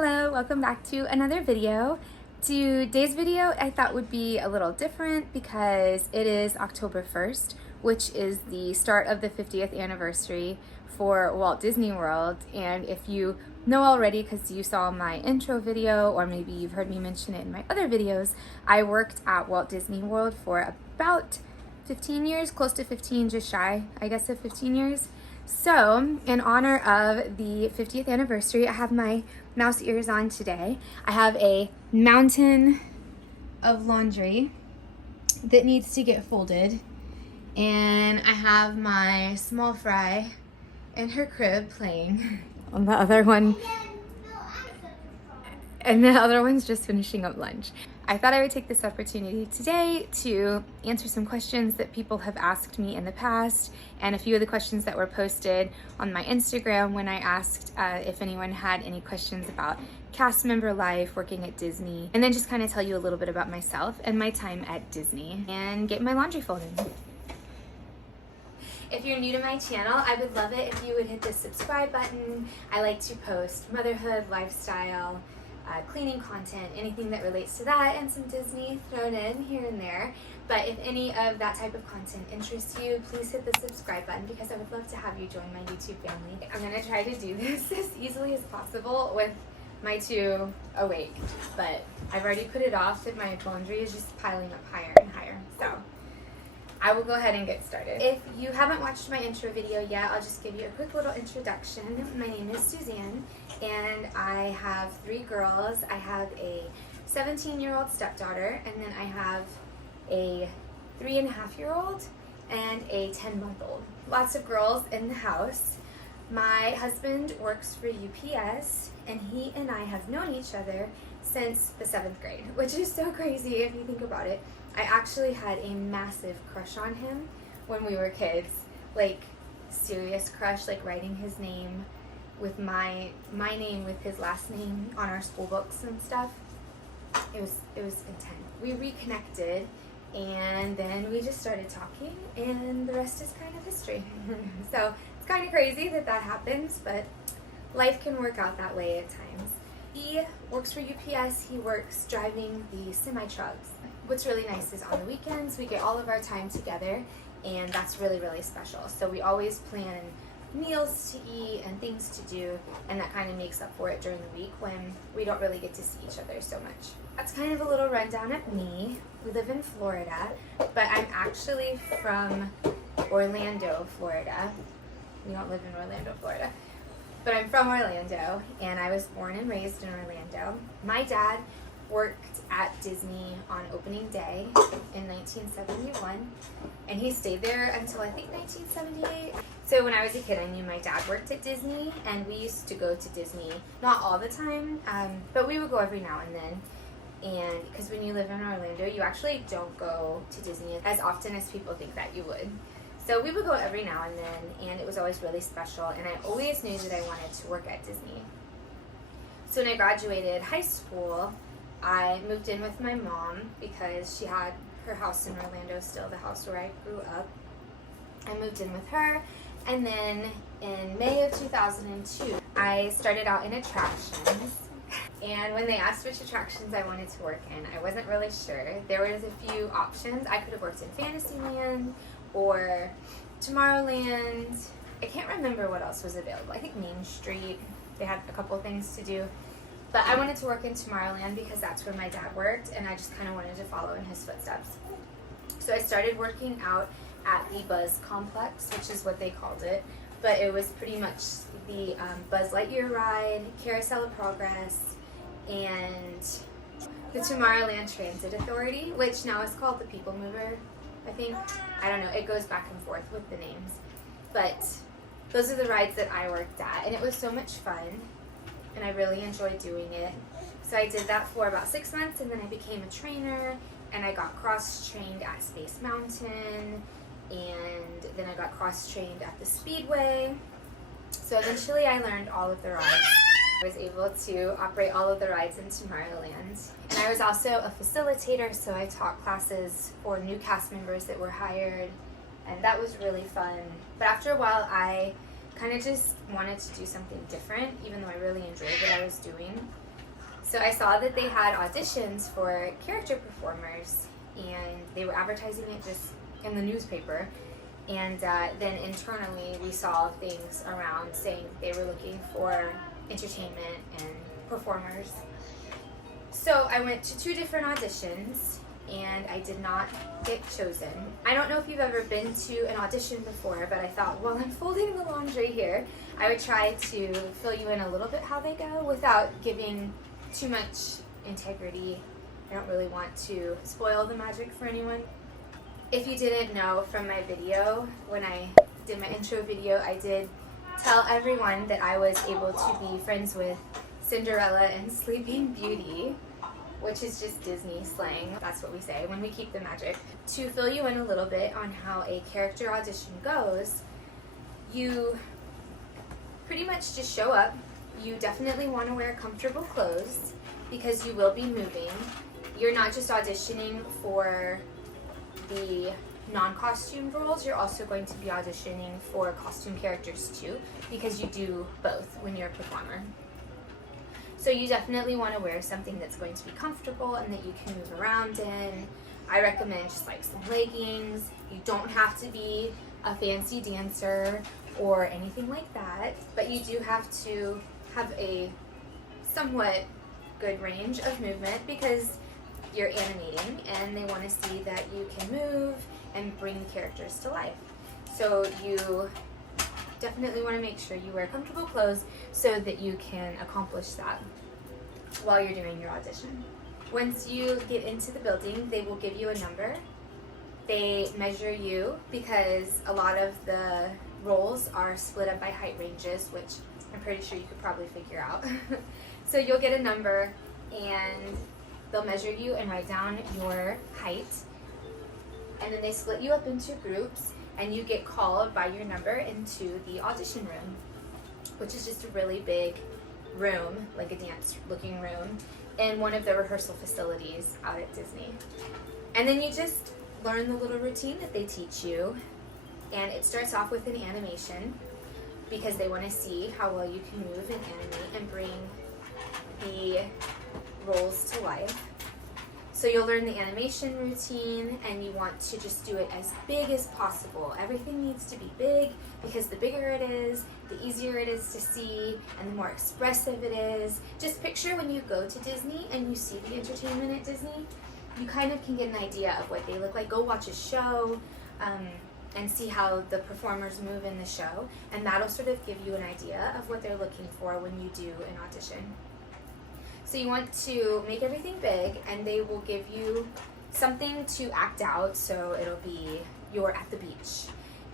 Hello, welcome back to another video. Today's video I thought would be a little different because it is October 1st, which is the start of the 50th anniversary for Walt Disney World. And if you know already because you saw my intro video, or maybe you've heard me mention it in my other videos, I worked at Walt Disney World for about 15 years, close to 15, just shy, I guess, of 15 years. So, in honor of the 50th anniversary, I have my mouse ears on today. I have a mountain of laundry that needs to get folded. And I have my small fry in her crib playing on the other one. And the other one's just finishing up lunch. I thought I would take this opportunity today to answer some questions that people have asked me in the past, and a few of the questions that were posted on my Instagram when I asked if anyone had any questions about cast member life, working at Disney, and then just kind of tell you a little bit about myself and my time at Disney and get my laundry folded. If you're new to my channel, I would love it if you would hit the subscribe button. I like to post motherhood, lifestyle, cleaning content, anything that relates to that, and some Disney thrown in here and there. But if any of that type of content interests you, please hit the subscribe button because I would love to have you join my YouTube family. I'm going to try to do this as easily as possible with my two awake, but I've already put it off that my laundry is just piling up higher and higher. So I will go ahead and get started. If you haven't watched my intro video yet, I'll just give you a quick little introduction. My name is Suzanne, and I have three girls. I have a 17-year-old stepdaughter, and then I have a 3.5-year-old and a 10-month-old. Lots of girls in the house. My husband works for UPS, and he and I have known each other since the 7th grade, which is so crazy if you think about it. I actually had a massive crush on him when we were kids, like serious crush, like writing his name with my name with his last name on our school books and stuff. It was intense. We reconnected, and then we just started talking, and the rest is kind of history. So it's kind of crazy that happens, but life can work out that way at times. He works for UPS. He works driving the semi-trucks. What's really nice is on the weekends we get all of our time together, and that's really, really special. So we always plan meals to eat and things to do, and that kind of makes up for it during the week when we don't really get to see each other so much. That's kind of a little rundown of me. We live in Florida, but I'm actually from Orlando, Florida. We don't live in Orlando, Florida, but I'm from Orlando, and I was born and raised in Orlando. My dad worked at Disney on opening day in 1971, and he stayed there until I think 1978. So when I was a kid, I knew my dad worked at Disney, and we used to go to Disney, not all the time, but we would go every now and then. And because when you live in Orlando, you actually don't go to Disney as often as people think that you would. So we would go every now and then, and it was always really special, and I always knew that I wanted to work at Disney. So when I graduated high school, I moved in with my mom because she had her house in Orlando still, the house where I grew up. I moved in with her, and then in May of 2002, I started out in attractions. And when they asked which attractions I wanted to work in, I wasn't really sure. There was a few options. I could have worked in Fantasyland or Tomorrowland. I can't remember what else was available. I think Main Street. They had a couple things to do. But I wanted to work in Tomorrowland because that's where my dad worked, and I just kind of wanted to follow in his footsteps. So I started working out at the Buzz Complex, which is what they called it. But it was pretty much the Buzz Lightyear ride, Carousel of Progress, and the Tomorrowland Transit Authority, which now is called the People Mover, I think. I don't know. It goes back and forth with the names. But those are the rides that I worked at, and it was so much fun. And I really enjoyed doing it. So I did that for about 6 months, and then I became a trainer, and I got cross-trained at Space Mountain, and then I got cross-trained at the Speedway. So eventually I learned all of the rides. I was able to operate all of the rides in Tomorrowland. And I was also a facilitator, so I taught classes for new cast members that were hired, and that was really fun. But after a while, I kind of just wanted to do something different, even though I really enjoyed what I was doing. So I saw that they had auditions for character performers, and they were advertising it just in the newspaper. And then internally we saw things around saying they were looking for entertainment and performers. So I went to 2 different auditions, and I did not get chosen. I don't know if you've ever been to an audition before, but I thought, while I'm folding the laundry here, I would try to fill you in a little bit how they go without giving too much integrity. I don't really want to spoil the magic for anyone. If you didn't know from my video, when I did my intro video, I did tell everyone that I was able to be friends with Cinderella and Sleeping Beauty, which is just Disney slang. That's what we say when we keep the magic. To fill you in a little bit on how a character audition goes, you pretty much just show up. You definitely want to wear comfortable clothes because you will be moving. You're not just auditioning for the non-costume roles, you're also going to be auditioning for costume characters too, because you do both when you're a performer. So you definitely want to wear something that's going to be comfortable and that you can move around in. I recommend just like some leggings. You don't have to be a fancy dancer or anything like that, but you do have to have a somewhat good range of movement because you're animating and they want to see that you can move and bring the characters to life. So you definitely want to make sure you wear comfortable clothes so that you can accomplish that while you're doing your audition. Once you get into the building, they will give you a number. They measure you because a lot of the roles are split up by height ranges, which I'm pretty sure you could probably figure out. So you'll get a number and they'll measure you and write down your height. And then they split you up into groups and you get called by your number into the audition room, which is just a really big room, like a dance looking room, in one of the rehearsal facilities out at Disney. And then you just learn the little routine that they teach you, and it starts off with an animation because they want to see how well you can move and animate and bring the roles to life. So you'll learn the animation routine and you want to just do it as big as possible. Everything needs to be big because the bigger it is, the easier it is to see and the more expressive it is. Just picture when you go to Disney and you see the entertainment at Disney, you kind of can get an idea of what they look like. Go watch a show and see how the performers move in the show, and that'll sort of give you an idea of what they're looking for when you do an audition. So you want to make everything big, and they will give you something to act out. So it'll be you're at the beach,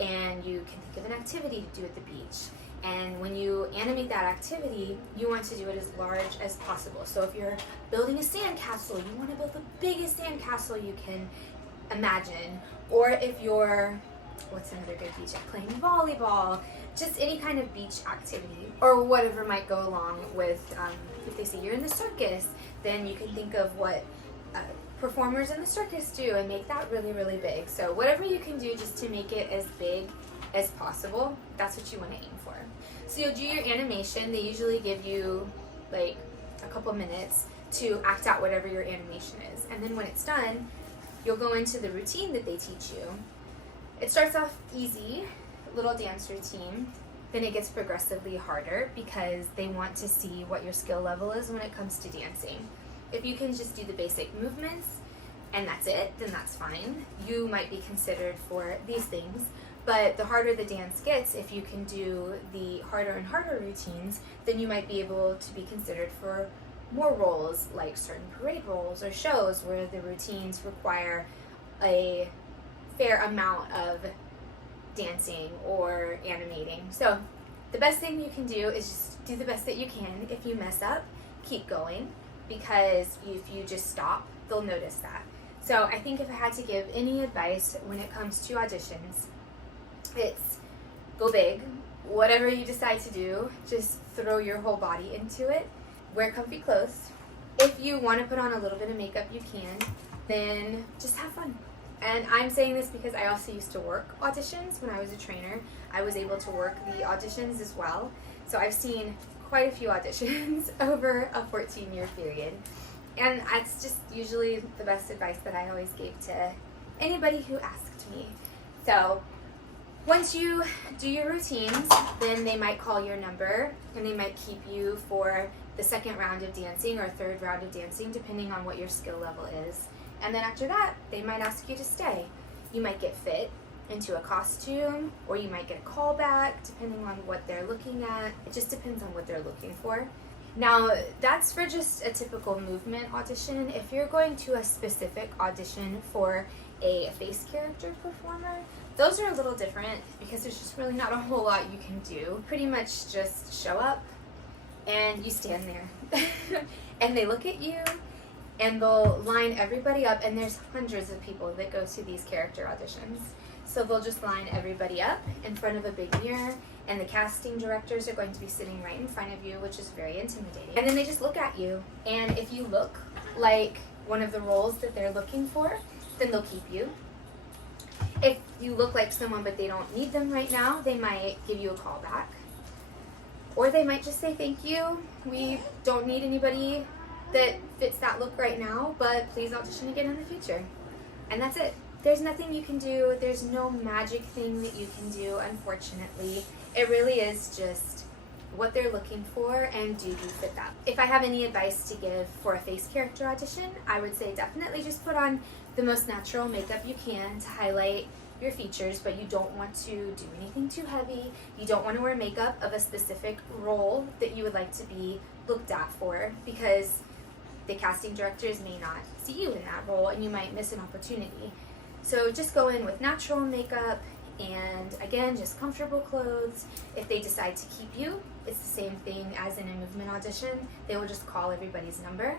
and you can think of an activity to do at the beach. And when you animate that activity, you want to do it as large as possible. So if you're building a sandcastle, you want to build the biggest sandcastle you can imagine. Or if you're, what's another good beach? Playing volleyball, just any kind of beach activity, or whatever might go along with, if they say you're in the circus, then you can think of what performers in the circus do and make that really, really big. So whatever you can do just to make it as big as possible, that's what you want to aim for. So you'll do your animation. They usually give you like a couple minutes to act out whatever your animation is. And then when it's done, you'll go into the routine that they teach you. It starts off easy, little dance routine. Then it gets progressively harder because they want to see what your skill level is when it comes to dancing. If you can just do the basic movements and that's it, then that's fine. You might be considered for these things, but the harder the dance gets, if you can do the harder and harder routines, then you might be able to be considered for more roles, like certain parade roles or shows where the routines require a fair amount of dancing or animating. So the best thing you can do is just do the best that you can. If you mess up, keep going, because if you just stop, they'll notice that. So I think if I had to give any advice when it comes to auditions, it's go big. Whatever you decide to do, just throw your whole body into it. Wear comfy clothes. If you want to put on a little bit of makeup, you can. Then just have fun. And I'm saying this because I also used to work auditions when I was a trainer. I was able to work the auditions as well. So I've seen quite a few auditions over a 14-year period. And that's just usually the best advice that I always gave to anybody who asked me. So once you do your routines, then they might call your number and they might keep you for the second round of dancing or third round of dancing, depending on what your skill level is. And then after that, they might ask you to stay. You might get fit into a costume, or you might get a call back, depending on what they're looking at. It just depends on what they're looking for. Now, that's for just a typical movement audition. If you're going to a specific audition for a face character performer, those are a little different because there's just really not a whole lot you can do. Pretty much just show up and you stand there and they look at you and they'll line everybody up, and there's hundreds of people that go to these character auditions. So they'll just line everybody up in front of a big mirror, and the casting directors are going to be sitting right in front of you, which is very intimidating. And then they just look at you, and if you look like one of the roles that they're looking for, then they'll keep you. If you look like someone but they don't need them right now, they might give you a call back. Or they might just say, thank you, we don't need anybody that fits that look right now, but please audition again in the future. And that's it. There's nothing you can do. There's no magic thing that you can do, unfortunately. It really is just what they're looking for, and do you fit that? If I have any advice to give for a face character audition, I would say definitely just put on the most natural makeup you can to highlight your features, but you don't want to do anything too heavy. You don't want to wear makeup of a specific role that you would like to be looked at for, because the casting directors may not see you in that role and you might miss an opportunity. So just go in with natural makeup, and again, just comfortable clothes. If they decide to keep you, it's the same thing as in a movement audition. They will just call everybody's number,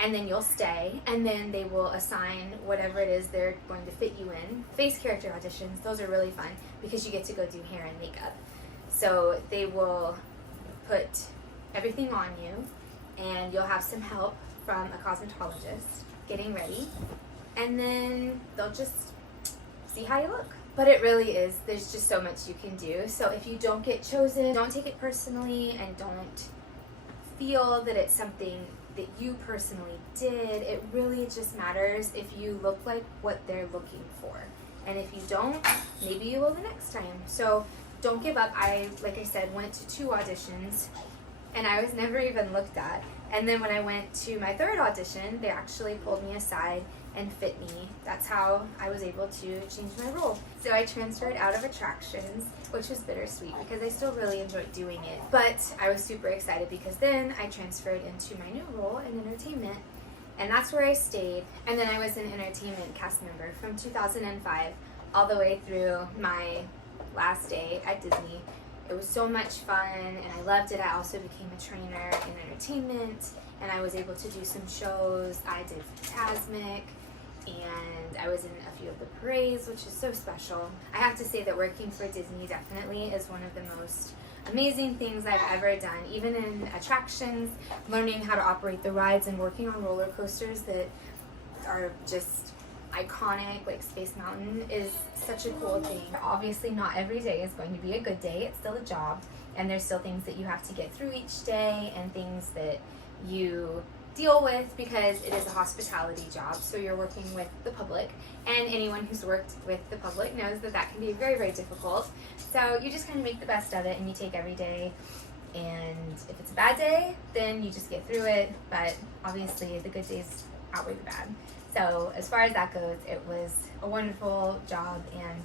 and then you'll stay, and then they will assign whatever it is they're going to fit you in. Face character auditions, those are really fun because you get to go do hair and makeup. So they will put everything on you, and you'll have some help from a cosmetologist getting ready, and then they'll just see how you look. But it really is, there's just so much you can do. So if you don't get chosen, don't take it personally, and don't feel that it's something that you personally did. It really just matters if you look like what they're looking for. And if you don't, maybe you will the next time. So don't give up. Like I said, went to 2 auditions and I was never even looked at. And then when I went to my 3rd audition, they actually pulled me aside and fit me. That's how I was able to change my role. So I transferred out of attractions, which was bittersweet because I still really enjoyed doing it. But I was super excited because then I transferred into my new role in entertainment, and that's where I stayed. And then I was an entertainment cast member from 2005 all the way through my last day at Disney. It was so much fun and I loved it. I also became a trainer in entertainment, and I was able to do some shows. I did Fantasmic, and I was in a few of the parades, which is so special. I have to say that working for Disney definitely is one of the most amazing things I've ever done. Even in attractions, learning how to operate the rides and working on roller coasters that are just iconic, like Space Mountain, is such a cool thing. Obviously not every day is going to be a good day. It's still a job, and there's still things that you have to get through each day and things that you deal with because it is a hospitality job, so you're working with the public, and anyone who's worked with the public knows that that can be very, very difficult. So you just kind of make the best of it and you take every day, and if it's a bad day, then you just get through it, but obviously the good days outweigh the bad. So as far as that goes, it was a wonderful job, and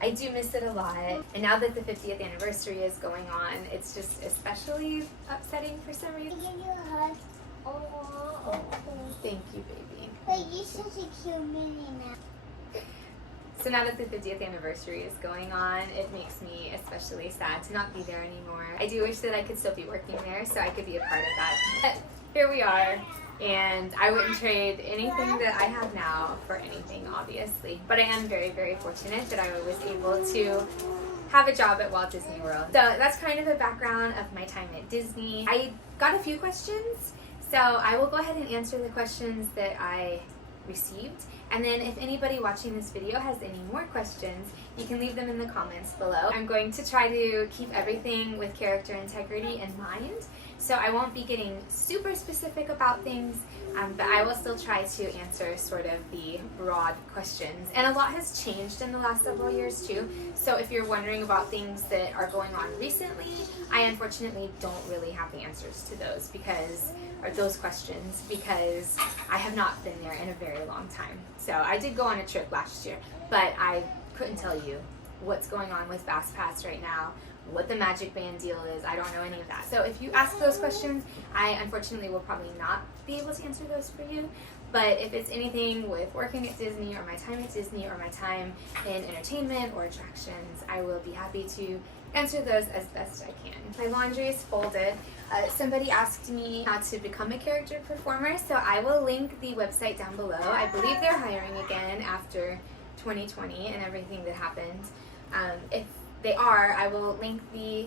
I do miss it a lot. And now that the 50th anniversary is going on, it's just especially upsetting for some reason. Can you hug? Oh, thank you, baby. But you're such a cute mini now. So now that the 50th anniversary is going on, it makes me especially sad to not be there anymore. I do wish that I could still be working there so I could be a part of that. But here we are, and I wouldn't trade anything that I have now for anything, obviously. But I am very, very fortunate that I was able to have a job at Walt Disney World. So that's kind of a background of my time at Disney. I got a few questions, so I will go ahead and answer the questions that I received. And then if anybody watching this video has any more questions, you can leave them in the comments below. I'm going to try to keep everything with character integrity in mind, so I won't be getting super specific about things, but I will still try to answer sort of the broad questions. And a lot has changed in the last several years too, so if you're wondering about things that are going on recently, I unfortunately don't really have the answers to those questions because I have not been there in a very long time. So I did go on a trip last year, but I couldn't tell you what's going on with FastPass right now, what the Magic Band deal is. I don't know any of that. So if you ask those questions, I unfortunately will probably not be able to answer those for you. But if it's anything with working at Disney or my time at Disney or my time in entertainment or attractions, I will be happy to answer those as best I can. My laundry is folded. Somebody asked me how to become a character performer, so I will link the website down below. I believe they're hiring again after 2020 and everything that happened. If they are, I will link the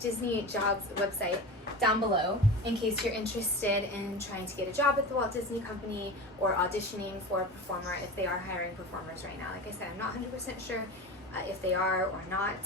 Disney Jobs website down below in case you're interested in trying to get a job at the Walt Disney Company or auditioning for a performer if they are hiring performers right now. Like I said, I'm not 100% sure if they are or not,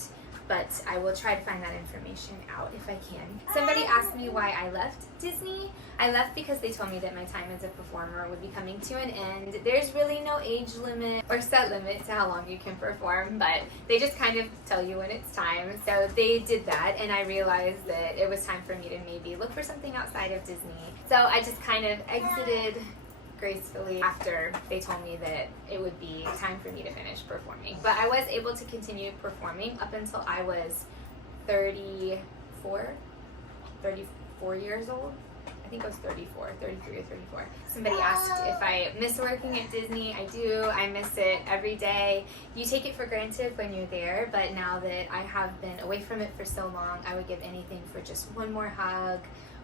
but I will try to find that information out if I can. Somebody asked me why I left Disney. I left because they told me that my time as a performer would be coming to an end. There's really no age limit or set limit to how long you can perform, but they just kind of tell you when it's time. So they did that, and I realized that it was time for me to maybe look for something outside of Disney. So I just kind of exited gracefully after they told me that it would be time for me to finish performing. But I was able to continue performing up until I was 34 years old. I think I was 33 or 34. Somebody asked if I miss working at Disney. I do. I miss it every day. You take it for granted when you're there, but now that I have been away from it for so long, I would give anything for just one more hug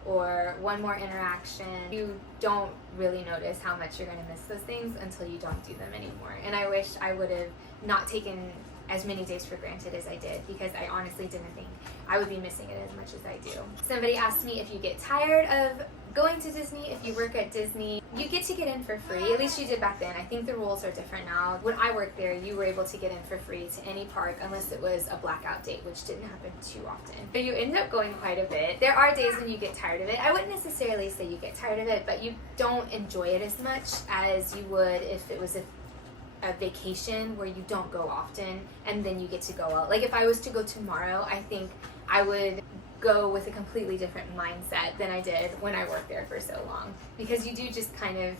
or one more interaction. You don't really notice how much you're going to miss those things until you don't do them anymore. And I wish I would have not taken as many days for granted as I did, because I honestly didn't think I would be missing it as much as I do. Somebody asked me if you get tired of going to Disney, if you work at Disney, you get to get in for free. At least you did back then. I think the rules are different now. When I worked there, you were able to get in for free to any park unless it was a blackout date, which didn't happen too often. But you end up going quite a bit. There are days when you get tired of it. I wouldn't necessarily say you get tired of it, but you don't enjoy it as much as you would if it was a vacation where you don't go often and then you get to go out. Like if I was to go tomorrow, I think I would go with a completely different mindset than I did when I worked there for so long, because you do just kind of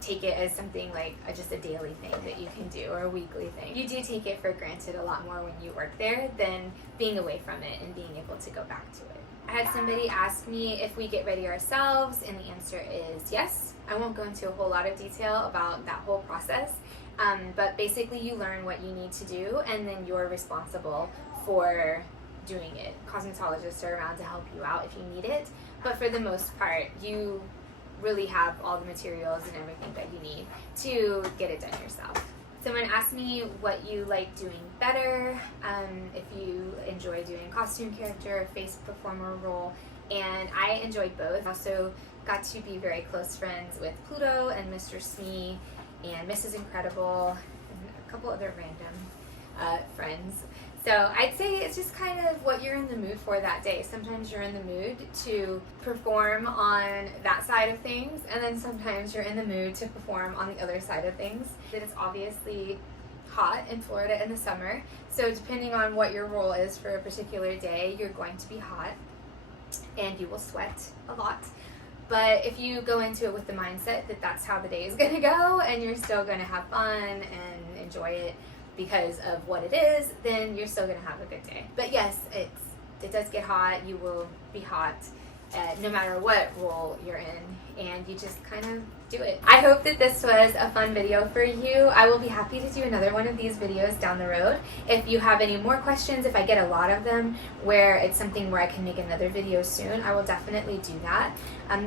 take it as something like just a daily thing that you can do or a weekly thing. You do take it for granted a lot more when you work there than being away from it and being able to go back to it. I had somebody ask me if we get ready ourselves, and the answer is yes. I won't go into a whole lot of detail about that whole process. But basically you learn what you need to do, and then you're responsible for doing it. Cosmetologists are around to help you out if you need it, but for the most part, you really have all the materials and everything that you need to get it done yourself. Someone asked me what you like doing better, if you enjoy doing costume character or face performer role, and I enjoyed both. I also got to be very close friends with Pluto and Mr. Smee and Mrs. Incredible and a couple other random friends. So I'd say it's just kind of what you're in the mood for that day. Sometimes you're in the mood to perform on that side of things, and then sometimes you're in the mood to perform on the other side of things. It's obviously hot in Florida in the summer, so depending on what your role is for a particular day, you're going to be hot and you will sweat a lot. But if you go into it with the mindset that that's how the day is going to go and you're still going to have fun and enjoy it because of what it is, then you're still going to have a good day. But yes, it does get hot. You will be hot no matter what role you're in, and you just kind of do it. I hope that this was a fun video for you. I will be happy to do another one of these videos down the road. If you have any more questions, if I get a lot of them where it's something where I can make another video soon, I will definitely do that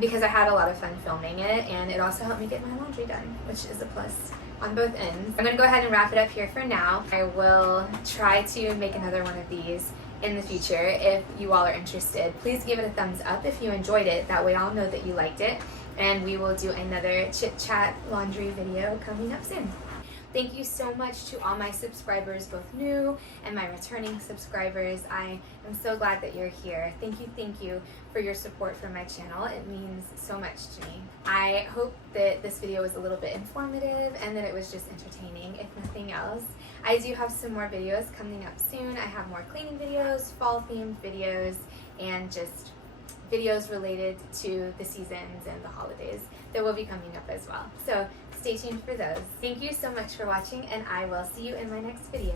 because I had a lot of fun filming it, and it also helped me get my laundry done, which is a plus on both ends. I'm going to go ahead and wrap it up here for now. I will try to make another one of these in the future. If you all are interested, please give it a thumbs up if you enjoyed it. That way I'll know that you liked it. and we will do another chit chat laundry video coming up soon. Thank you so much to all my subscribers, both new and my returning subscribers. I am so glad that you're here. Thank you for your support for my channel. It means so much to me. I hope that this video was a little bit informative and that it was just entertaining, if nothing else. I do have some more videos coming up soon. I have more cleaning videos, fall themed videos, and just videos related to the seasons and the holidays that will be coming up as well. So stay tuned for those. Thank you so much for watching, and I will see you in my next video.